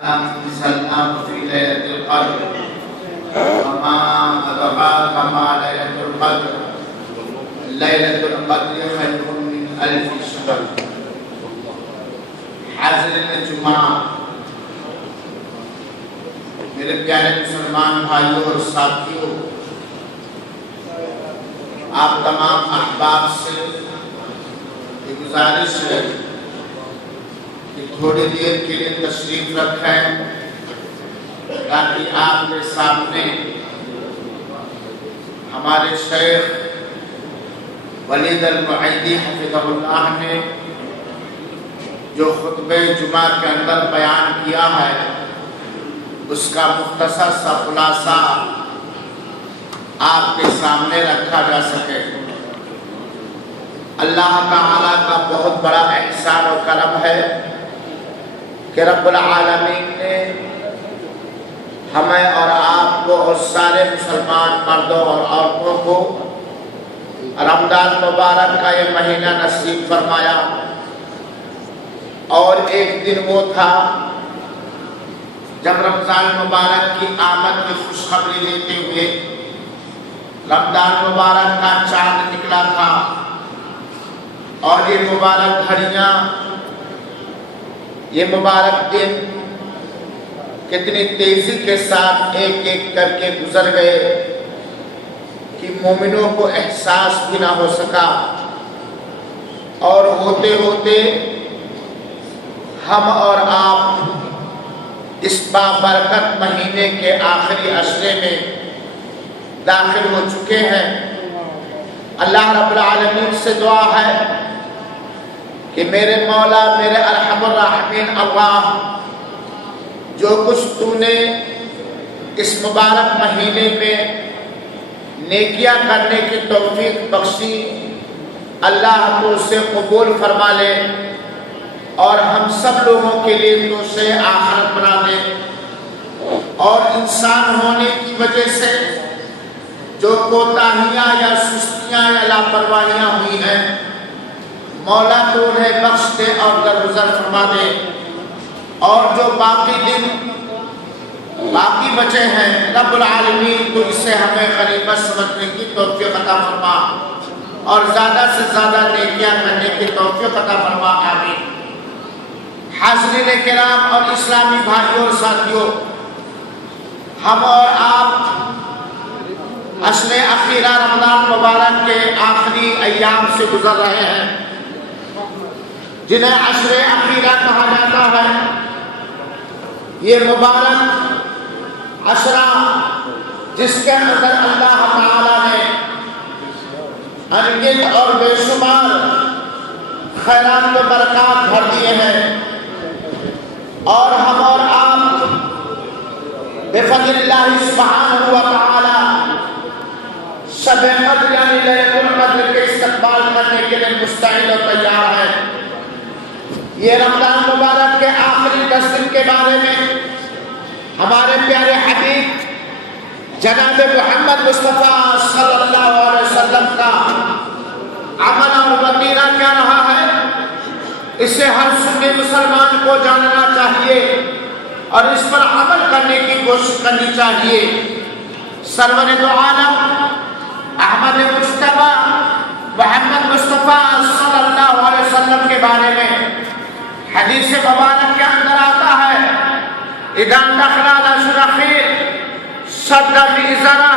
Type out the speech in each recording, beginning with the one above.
أنزلناه في ليلة القدر وما أدراك ما ليلة القدر ليلة القدر خير من 1000 شهر. حاضرین جمعہ، میرے پیارے مسلمان بھائیوں اور ساتھیوں، آپ تمام احباب سے یہ گزارش ہے کہ تھوڑی دیر کے لیے تشریف رکھیں تاکہ آپ کے سامنے ہمارے شیخ ولید الوحیدی حفظہ اللہ نے جو خطبہ جمعہ کے اندر بیان کیا ہے اس کا مختصر سا خلاصہ آپ کے سامنے رکھا جا سکے۔ اللہ تعالیٰ کا بہت بڑا احسان و کرم ہے کہ رب العالمین نے ہمیں اور آپ کو اور سارے مسلمان مردوں اور عورتوں کو رمضان مبارک کا یہ مہینہ نصیب فرمایا، اور ایک دن وہ تھا جب رمضان مبارک کی آمد کی خوشخبری دیتے ہوئے رمضان مبارک کا چاند نکلا تھا، اور یہ مبارک گھڑیاں، یہ مبارک دن کتنی تیزی کے ساتھ ایک ایک کر کے گزر گئے کہ مومنوں کو احساس بھی نہ ہو سکا، اور ہوتے ہوتے ہم اور آپ اس بابرکت مہینے کے آخری عشرے میں داخل ہو چکے ہیں۔ اللہ رب العالمین سے دعا ہے کہ میرے مولا، میرے ارحم الراحمین اللہ، جو کچھ تو نے اس مبارک مہینے میں نیکیاں کرنے کی توفیق بخشی، اللہ تو اسے قبول فرما لے اور ہم سب لوگوں کے لیے تو سے آخرت بنا دے، اور انسان ہونے کی وجہ سے جو کوتاہیاں یا سستیاں یا لاپرواہیاں ہوئی ہیں مولا تو انہیں بخش دے اور درگزر فرما دے، اور جو باقی دن باقی بچے ہیں رب العالمین تو اسے ہمیں غنیمت سمجھنے کی توفیق عطا فرما اور زیادہ سے زیادہ نیکیاں کرنے کی توفیق عطا فرما، آمین۔ حاضرین کرام اور اسلامی بھائیوں اور ساتھیوں، ہم اور آپ عشر اخیرہ رمضان مبارک کے آخری ایام سے گزر رہے ہیں، جنہیں عشر اخیرہ کہا جاتا ہے۔ یہ مبارک عشرہ جس کے اندر اللہ تعالیٰ نے انگنت اور بے شمار خیرات و برکات بھر دیے ہیں، اور ہم اور آپ بفضل اللہ سبحانہ و تعالی شب قدر یعنی لیلۃ القدر کے استقبال کرنے کے لیے مستعد و تیار ہیں۔ یہ رمضان مبارک کے آخری 10 دن کے بارے میں ہمارے پیارے حبیب جناب محمد مصطفیٰ صلی اللہ علیہ وسلم کا عمل اور وتیرہ کیا رہا ہے، اسے ہر سنی مسلمان کو جاننا چاہیے اور اس پر عمل کرنے کی کوشش کرنی چاہیے۔ سرور دو عالم احمد مجتبی محمد مصطفیٰ صلی اللہ علیہ وسلم کے بارے میں حدیث مبارک کے اندر آتا ہے، اذا دخل الاشهر الاخير شد مئزره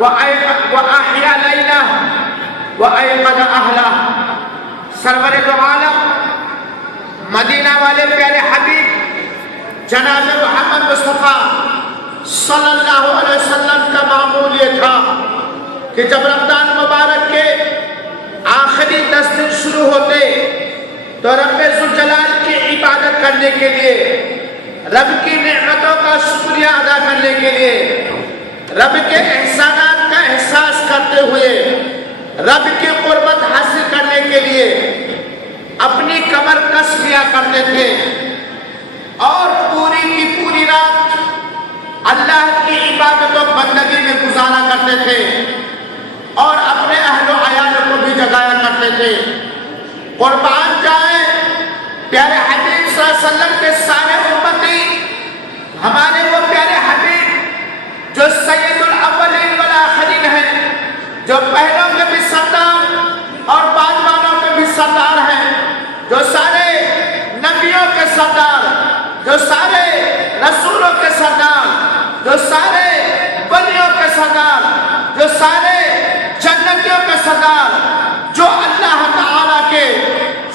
واحيا ليله وايقظ اهله۔ سرور دو عالم مدینہ والے پیارے حبیب جناب محمد مصطفیٰ صلی اللہ علیہ وسلم کا معمول یہ تھا کہ جب رمضان مبارک کے آخری 10 دن شروع ہوتے تو رب ذوالجلال کی عبادت کرنے کے لیے، رب کی نعمتوں کا شکریہ ادا کرنے کے لیے، رب کے احسانات کا احساس کرتے ہوئے رب کی قربت حاصل کرنے کے لیے اپنی کمر کس لیا کرتے تھے، اور پوری کی پوری رات اللہ کی عبادت و بندگی میں گزارا کرتے تھے، اور اپنے اہل و عیال کو بھی جگایا کرتے تھے۔ قربان جائیں پیارے حبیب صلی اللہ علیہ وسلم کے سارے امتی جو سارے رسولوں کے سردار، جو سارے ولیوں کے سردار، جو سارے جنتیوں کے سردار، جو اللہ تعالیٰ کے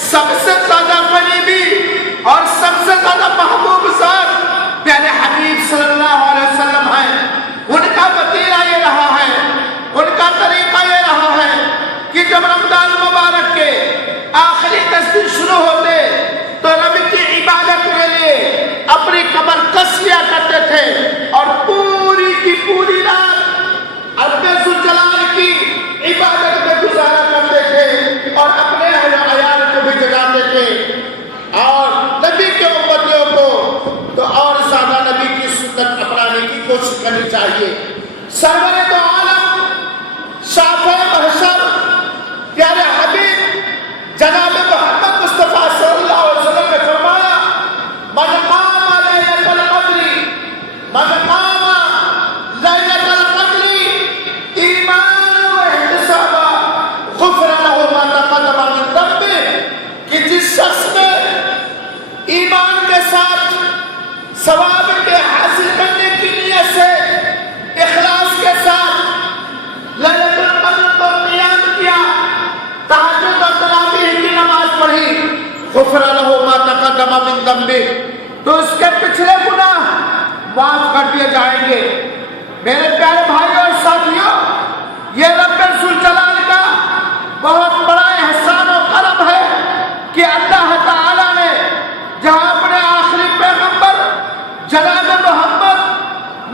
سب سے زیادہ قریبی اور سب سے زیادہ محبوب ذات پیارے حبیب صلی اللہ علیہ وسلم ہیں، ان کا وتیرہ یہ رہا ہے، ان کا طریقہ یہ رہا ہے کہ جب رمضان مبارک کے آخری 10 دن شروع ہوتے تو رب کی عبادت کے لیے اپنی کمر کس لیا کرتے تھے اور پوری کی پوری رات رب ذوالجلال کی عبادت میں گزارا کرتے تھے اور اپنے اہل عیال کو بھی جگاتے تھے۔ اور نبی کے امتیوں کو تو اور زیادہ نبی کی سنت اپنانے کی کوشش کرنی چاہیے۔ سرور دو عالم شافع محشر پیارے حبیب جناب محمد مصطفیٰ صلی اللہ علیہ وسلم نے فرمایا من قام لیلۃ القدر ایمانا واحتسابا غفر له ما تقدم من ذنبه، کہ جس شخص نے ایمان کے ساتھ ثواب کے حاصل کرنے کی نیت سے اخلاص کے ساتھ لیلۃ القدر کو قیام کیا، تہجد اور تراویح کی نماز پڑھی، غفر له ما تقدم من ذنبه، تو اس کے پچھلے گناہ معاف کر دیے جائیں گے۔ میرے پیارے بھائیوں اور ساتھیوں، یہ رب ذوالجلال کا بہت بڑا احسان و کرم ہے کہ اللہ تعالیٰ نے جہاں اپنے آخری پیغمبر جناب محمد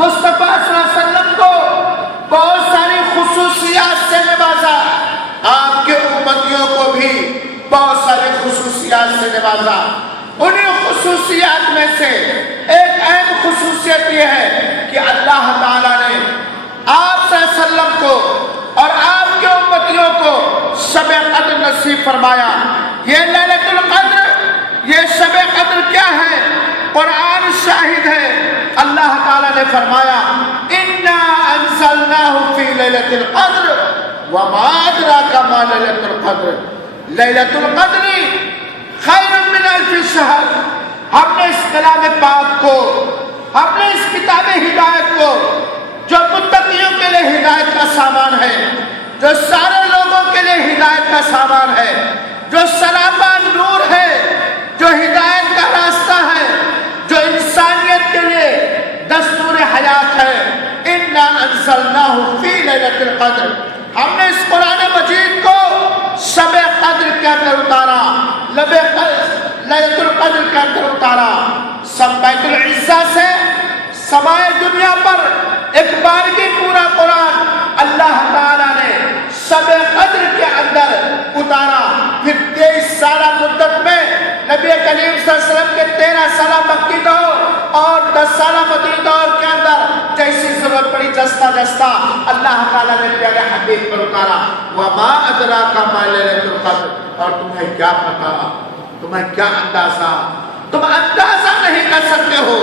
مصطفیٰ صلی اللہ علیہ وسلم کو بہت ساری خصوصیات سے نوازا، آپ کے امتیوں کو بھی بہت ساری خصوصیات سے نوازا۔ انہیں خصوصیات میں سے ایک اہم خصوصیت یہ ہے کہ اللہ تعالیٰ نے آپ صلی اللہ علیہ وسلم کو اور آپ کے امتیوں کو شب قدر نصیب فرمایا۔ یہ لیلۃ القدر، یہ شب قدر کیا ہے؟ قرآن شاہد ہے۔ اللہ تعالیٰ نے فرمایا اِنَّا أَنزَلْنَاهُ فِي لَيْلَةِ الْقَدْرِ وَمَا أَدْرَاكَ مَا لَيْلَةُ الْقَدْرِ لَيْلَةُ الْقَدْرِ خَيْرٌ مِّنْ أَلْفِ شَهْرٍ۔ ہم نے اس کلام پاک کو، ہم نے اس کتاب ہدایت کو جو متقیوں کے لیے ہدایت کا سامان ہے، جو سارے لوگوں کے لیے ہدایت کا سامان ہے، جو سراپا نور ہے، جو ہدایت کا راستہ ہے، جو انسانیت کے لیے دستور حیات ہے، اِنَّا أَنزَلْنَاهُ فِي لَيْلَةِ الْقَدْرِ، ہم نے اس قرآن مجید کو شب قدر کے اندر اتارا، لیلۃ القدر کے اندر اتارا۔ سب بیت العزہ سے سمائے دنیا پر ایک بارگی پورا قرآن اللہ تعالیٰ نے شب قدر کے اندر اتارا۔ پھر 23 سالہ مدت میں نبی کریم صلی اللہ علیہ وسلم کے 13 سالہ مکی دور اور 10 سالہ مدینہ دور کے اندر جیسی ضرورت پڑی جستا جستا اللہ تعالیٰ نے پیارے حبیب پر اتارا۔ وَمَا أَدْرَاكَ مَا لَيْلَةُ الْقَدْرِ، اور تمہیں کیا پتا، تمہیں کیا اندازہ، تم اندازہ نہیں کر سکتے ہو،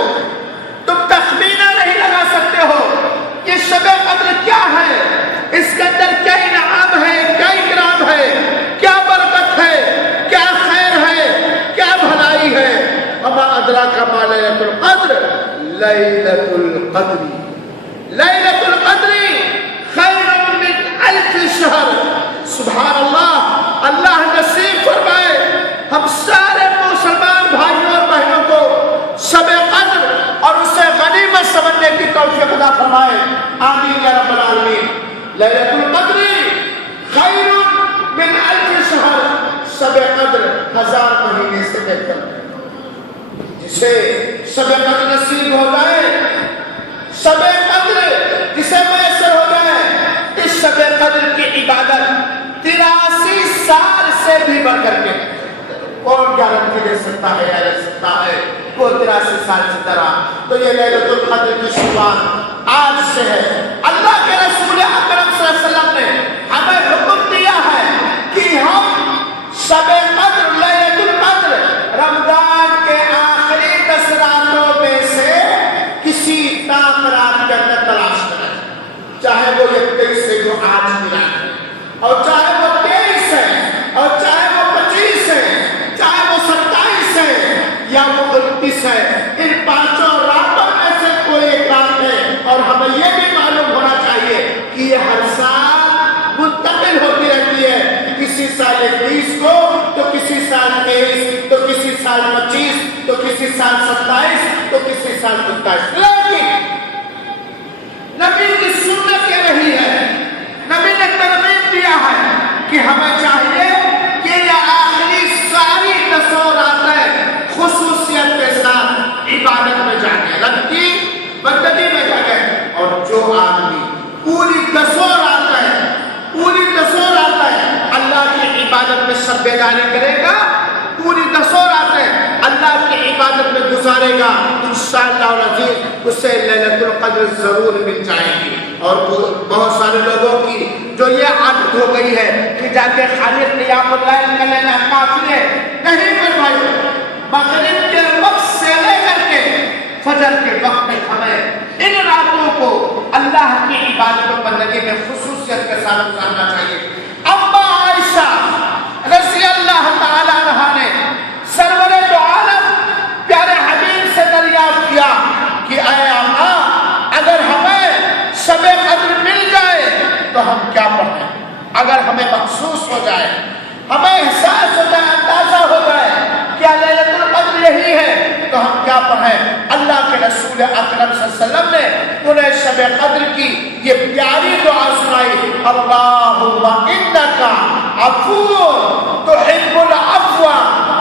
تم تخمینہ نہیں لگا سکتے ہو کہ شب قدر کیا ہے، اس کے اندر کیا انعام ہے، کیا اکرام ہے، کیا برکت ہے، کیا خیر ہے، کیا بھلائی ہے۔ وما ادراک ما لیلۃ القدر لیلۃ القدر لیلۃ القدر خیر من الف شہر۔ سبحان اللہ، اللہ نصیب فرمائے ہم سارے مسلمان بھائیوں اور بہنوں کو شب قدر اور اسے غنیمت سمجھنے کی توفیق عطا فرمائے، آمین یا رب العالمین۔ لیلۃ القدر خیر من الف شہر، شب قدر 1000 مہینے سے بہتر ہے۔ جسے شب قدر نصیب ہو جائے، شب قدر جسے میسر ہو جائے، اس شب قدر کی عبادت 83 سال سے بھی بڑھ کر کے کون گارنٹی دے سکتا ہے یا رہ سکتا ہے وہ 83 سال سے طرح۔ تو یہ لیلۃ القدر کی شروعات آج سے ہے۔ اللہ کے رسول اکرم صلی اللہ علیہ وسلم نے ہمیں حکم دیا ہے کہ ہم شب قدر لیلۃ القدر رمضان کے آخری 10 راتوں میں سے کسی تام رات کے اندر تلاش کریں، چاہے وہ یہ 23 ہے جو آج کی رات ہے، اور چاہے وہ 23 ہے، اور چاہے وہ 25 ہے، چاہے وہ 27 ہے یا وہ 29 ہے، 21 کو, تو کسی سال 23، تو کسی سال 25، تو کسی سال 27، تو کسی سال 27۔ لیکن نبی کی سنت یہ نہیں ہے، نبی نے ترغیب دیا ہے کہ ہمیں چاہیے کہ یہ آخری ساری 10 راتیں خصوصیت کے ساتھ عبادت میں جاگے، رب کی بندگی میں جاگے۔ اور جو آدمی پوری 10 راتیں اللہ کی عبادت میں شب بیداری کرے گا، پوری 10 راتیں اللہ کی عبادت میں گزارے گا، انشاءاللہ العزیز اسے لیلۃ القدر ضرور مل جائے گی۔ اور بہت سارے لوگوں کی جو یہ عادت ہو گئی ہے کہ جا کے خالی قیام اللیل کر لینا کافی ہے، نہیں میرے بھائی، مغرب کے وقت سے لے کر کے فجر کے وقت تک ہمیں ان راتوں کو اللہ کی عبادت و بندگی میں خصوصیت کے ساتھ گزارنا چاہیے۔ اما عائشہ رضی اللہ تعالی عنہا نے سرور دو عالم پیارے حبیب سے دریافت کیا کہ اے آقا، اگر ہمیں شب قدر مل جائے تو ہم کیا پڑھیں؟ اگر ہمیں محسوس ہو جائے، ہمیں احساس ہو جائے، اندازہ ہو جائے کیا لیلۃ القدر یہی ہے، تو ہم کیا پڑھیں؟ اللہ کے رسول اکرم صلی اللہ علیہ وسلم نے انہیں شب قدر کی یہ پیاری دعا سنائی، اللہم انک عفو تحب العفو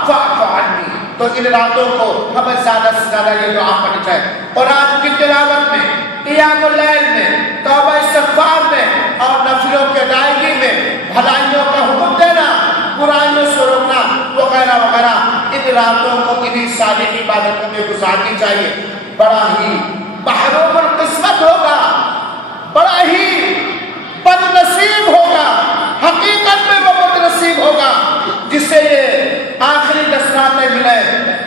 فاعف عنی۔ تو ان راتوں کو ہمیں زیادہ سے زیادہ یہ دعا پڑھنی چاہیے، قرآن کی تلاوت میں، قیام اللیل میں، توبہ استغفار میں، اور نفلوں کے ادائیگی میں بھلائیوں کا حکم دینا، برائیوں سے روکنا وغیرہ وغیرہ، ان راتوں کو انہی ساری عبادتوں میں گزارنی چاہیے۔ بڑا ہی محروم القسمت ہوگا، بڑا ہی بد نصیب ہوگا، حقیقت میں وہ بد نصیب ہوگا جسے یہ آخری 10 راتیں ملے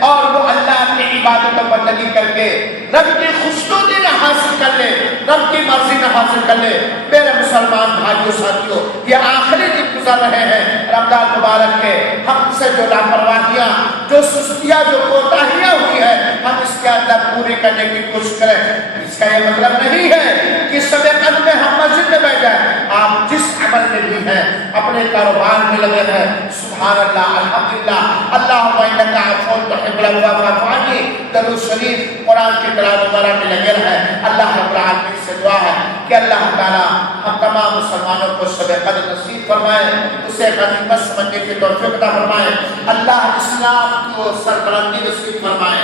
اور وہ اللہ کی عبادت و بندگی کر کے رب کی خوشنودی نہ حاصل کر لے، رب کی مرضی نہ حاصل کر لے۔ میرے مسلمان بھائیوں ساتھیوں، یہ آخری دن گزر رہے ہیں رمضان مبارک کے، ہم سے جو لاپرواہیاں، جو سستیاں، جو کوتاہیاں ہوئی ہیں، ہم اس کے اندر پوری کرنے کی کوشش کریں۔ اس کا یہ مطلب نہیں ہے کہ شب قدر میں ہم مسجد میں بیٹھ جائیں۔ آپ جس عمل میں بھی ہیں، اپنے کاروبار میں لگے ہیں، سبحان اللہ، الحمدللہ، اللہم انک عفو تحب العفو فاعف عنی، درود شریف، قرآن کی تلاوت وغیرہ میں لگے رہیں۔ اللہ رب العالمین سے دعا ہے کہ اللہ تعالیٰ ہم تمام مسلمانوں کو شب قدر نصیب فرمائے، اسے غنیمت سمجھنے کی توفیق عطا فرمائے۔ اللہ اسلام کو سربلندی نصیب فرمائے،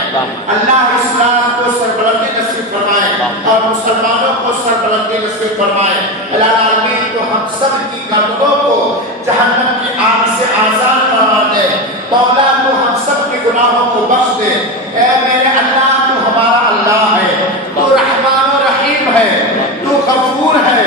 اللہ اسلام کو سربلندی نصیب فرمائے، اور مسلمانوں کو سربلندی نصیب فرمائے۔ اللہ العالمین کو ہم سب کی گردنوں کو جہنم کی آگ سے آزاد فرما دے، مولا کو ہم سب کے گناہوں کو بخش دے۔ اے میرے اللہ، تو ہمارا اللہ ہے، تو رحمان و رحیم ہے، تو غفور ہے،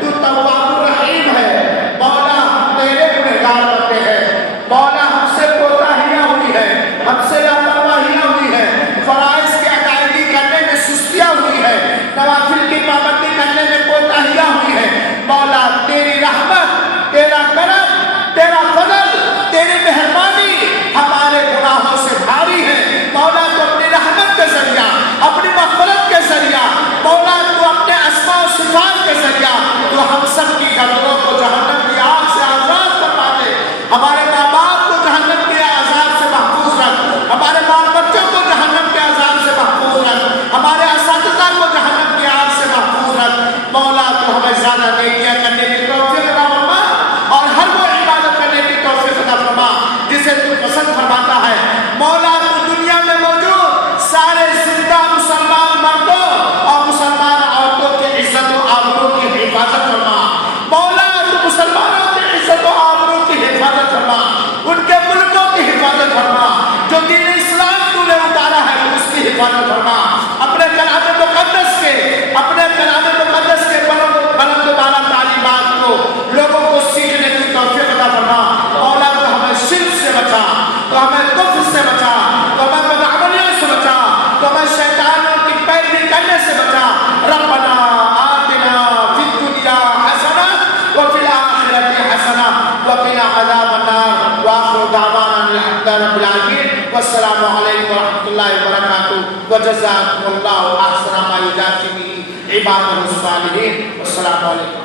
تو تواب و رحیم ہے۔ مولا ہم تیرے گنہگار بندے ہیں، مولا ہم سے کوتاہیاں ہوئی ہیں، ہم سے لاپرواہیاں ہوئی ہیں، فرائض کی ادائیگی کرنے میں سستیاں ہوئی ہیں، نوافل کی پابندی کرنے میں کوتاہیاں ہوئی ہیں۔ مولا تیری رحمت، تیرا کرم، تیرا فضل، تیری مہربانی ہمارے گناہوں سے بھاری ہے۔ مولا تو اپنی رحمت کے ذریعہ، اپنی مغفرت کے ذریعہ، مولا تو اپنے اسماء و صفات کے ذریعہ تو ہم سب کی گردنوں کو جہنم کی آگ سے آزاد فرما دے۔ ہمارے ماں باپ کو جہنم کے عذاب سے محفوظ رکھ، ہمارے بال بچوں کو جہنم کے عذاب سے محفوظ رکھ، ہمارے اساتذہ کو جہنم کی آگ سے محفوظ رکھ۔ مولا تو ہمیں زیادہ نیکیاں کرنے کی توفیق عطا فرما، اور ہر وہ عبادت کرنے کی توفیق عطا فرما جسے تو پسند فرماتا ہے۔ مولا تو دنیا میں موجود سارے زندہ مسلمان مردوں اور مسلمان عورتوں کی عزت و آبرو کی حفاظت فرما۔ مولا تو مسلمانوں کی عزت و آبرو کی حفاظت فرما، ان کے ملکوں کی حفاظت فرما، جو دین اسلام تو نے اتارا ہے اس کی حفاظت فرما۔ اپنے کلام مقدس کے، اپنے کلام مقدس کے بلند و بالا تعلیمات کو لوگوں کو سیکھنے کی توفیق عطا فرما۔ مولا تو ہمیں شرک سے بچا، تو ہمیں کفر سے بچا، تو ہمیں بدعملیوں سے بچا، تو ہمیں شیطانوں کی پیروی کرنے سے بچا۔ ربنا آتنا فی الدنیا حسنہ وفی الآخرۃ حسنہ وقنا عذاب النار۔ وآخر دعوانا الحمد للہ رب العالمین، والسلام علیکم ورحمۃ اللہ وبرکاتہ، وجزاکم اللہ احسن ما یجازی به عباد الصالحین۔ السلام علیکم۔